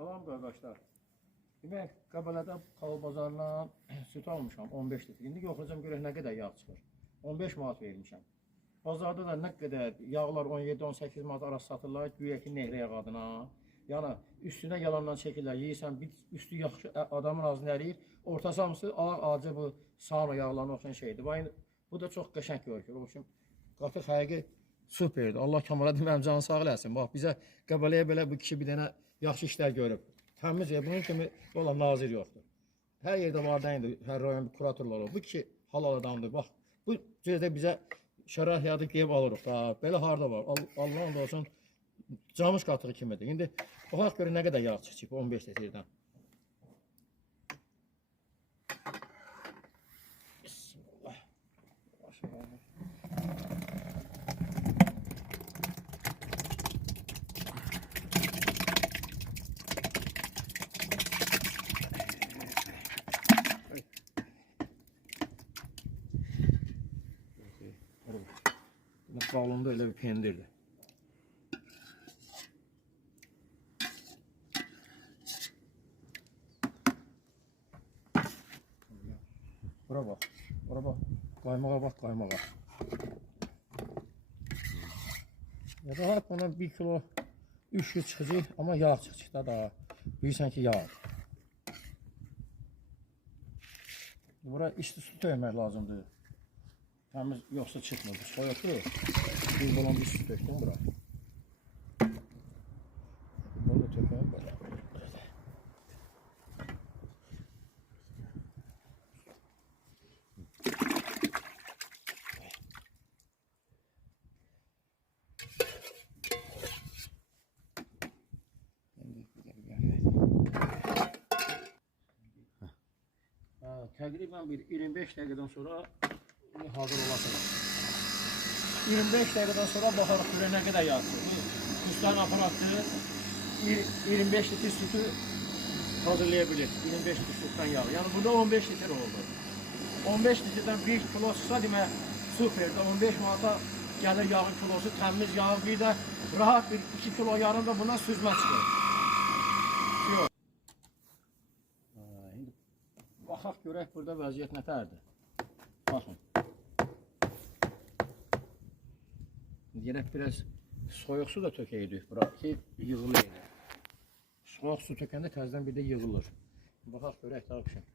Salam qardaşlar. Demək, Qəbələdə Xal bazarından süt almışam 15 litr. İndi yoxlayacağam görək nə qədər yağ çıxır. 15 manat vermişəm. Bazarda da nə qədər yağlar 17-18 manat arası satırlar, güya ki nehrə yağ adına. Yəni üstünə yalandan çəkirlər, yeyirsən, bir üstü yaxşı adamın ağzını əriyir. Ortası hamısı ağ acı bu sano yağlarına oxşayan şeydir. İndi bu da çox qəşəng görünür. O üçün qatıq həqiqi superdir. Allah kamera deməm canı sağ eləsin. Bax bizə Qəbələyə belə bu kişi bir dənə yaxşı işlər görüb. Təmiz bunun kimi olan nazir yoxdur. Hər yerdə var da indi, hər rayon bir kuratorlar olur. Bu kişi halal adamdır. Bax, bu cürdə bizə şəraiyyatı qeyb alırıq da. Belə harda var? Al- Allah and olsun camış qatığı kimidir. İndi baxaq görək nə qədər yağ çıxıb 15 litrdən. Bağlında öyle bir pendirdi. Bura bak. Bura bak. Kaymağa bak kaymağa. Ya rahat bana bir kilo 300 çıkacak ama yağ çıkacak da daha. Bilirsən ki yağ. Bura içli su döymək lazımdır. Təmiz yoxsa çıxmır. Bu soyuqdur. Bir balon bir su tökdüm bura. Bunu da tökməyim belə. Təqribən bir 25 dəqiqədən sonra hazır olasınız. 25 dəqiqədən sonra baxarıq görək nə qədər yağ çıxır. Bu Ustaın aparatı yir- 25 litr sütü hazırlaya bilir. 25 litr sütdən yağ. Yəni burada 15 litr oldu. 15 litrdən 1 kilo çıxsa demək superdir. 15 manata gəlir yağın kilosu, təmiz yağ. Bir də rahat bir 2 kilo yarım da bundan süzmə çıxır. Yox. Ha, indi baxaq görək burada vəziyyət nətərdir. Baxın. Yerək biraz soyuq su da tökəydik bura ki yığılır. Soyuq su tökəndə təzədən bir də yığılır. Baxaq görək daha bir şey.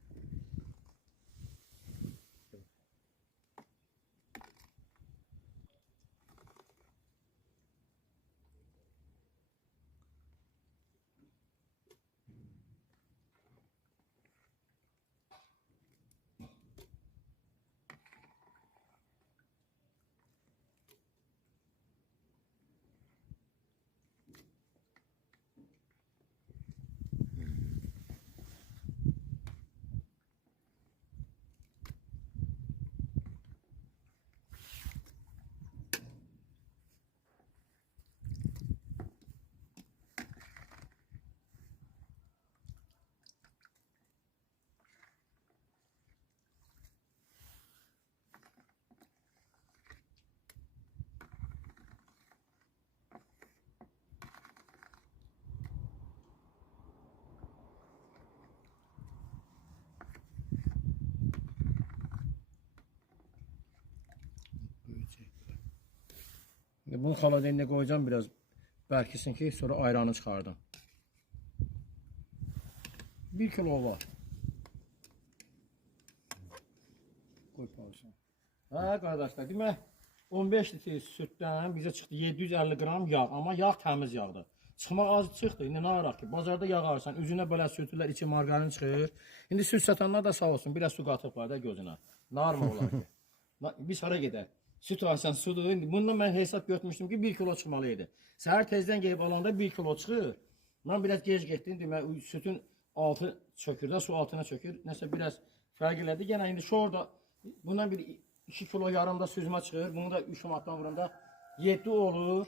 Şimdi bunu xaladeynə qoyacağım biraz bərkisin ki sonra ayranı çıxardım. 1 kilo var. Qoy pauza. Hə qardaşlar, demək 15 litr süddən bizə çıxdı 750 qram yağ, amma yağ təmiz yağdır. Çıxmaq az çıxdı. İndi nə araq ki, bazarda yağ alırsan, üzünə belə sürtürlər, içi margarin çıxır. İndi süd satanlar da sağ olsun, biraz su qatıblar da gözünə. Normal olar ki. Biz hara gedək? Süt alsan sudur. Bundan mən hesab götürmüşdüm ki 1 kilo çıxmalı idi. Səhər tezdən gəlib alanda 1 kilo çıxır. Mən biraz gec getdim. Demək sütün altı çökür də, su altına çökür. Nəsə biraz fərq elədi. Yenə indi şurada bundan bir 2 kilo yarım da süzmə çıxır. Bunu da 3 manatdan vuranda 7 olur.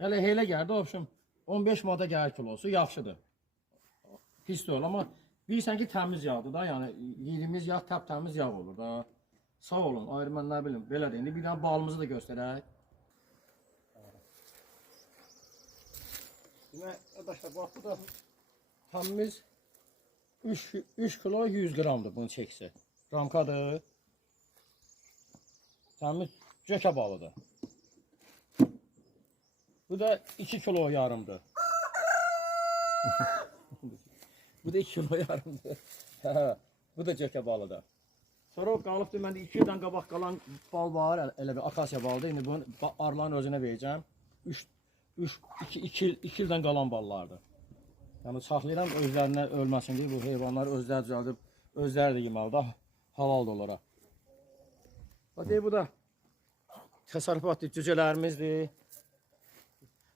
Hələ elə gəldi, opşum 15 manata gəlir kilosu, yaxşıdır. Pis deyil, amma bilirsən ki təmiz yağdır da, yəni yediyimiz yağ təp təmiz yağ olur da. Sağ olun, ayrı mən nə bilim, belədir. İndi bir dənə balımızı da göstərək. Demək, arkadaşlar, bax bu da Təmiz 3 3 kilo 100 qramdır bunun çəkisi. Ramkadır. Təmiz cökə balıdır. Bu da 2 kilo yarımdır. Bu da 2 kilo yarımdır. Bu da cökə balıdır. Sonra o qalıbdı məndə 2 ildən qabaq qalan bal var, elə bir akasiya balıdır. İndi bunu arıların özünə verəcəm. 3 3 2 2 2 ildən qalan ballardır. Yəni saxlayıram özlərindən ölməsin deyə bu heyvanları özləri düzəldib özləri də yeməlidir. Halal da olaraq. Bu da təsərrüfatlı cücələrimizdir.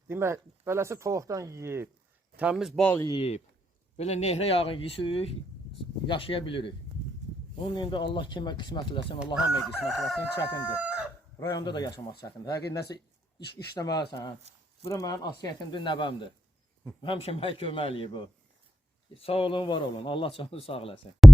Demək, beləsi tovuqdan yeyib, təmiz bal yeyib, belə nehrə yağı yeyib, yaşaya bilirik. Onun indi Allah kimə qismət eləsin, Allah hamıya qismət eləsin, çətindir. Rayonda da yaşamaq çətindir. Həqiqətən nəsə iş işləməlisən. Bu da mənim asiyyətimdir, nəvəmdir. Həmişə mənə kömək eləyib bu. Sağ olun, var olun. Allah canınızı sağ eləsin.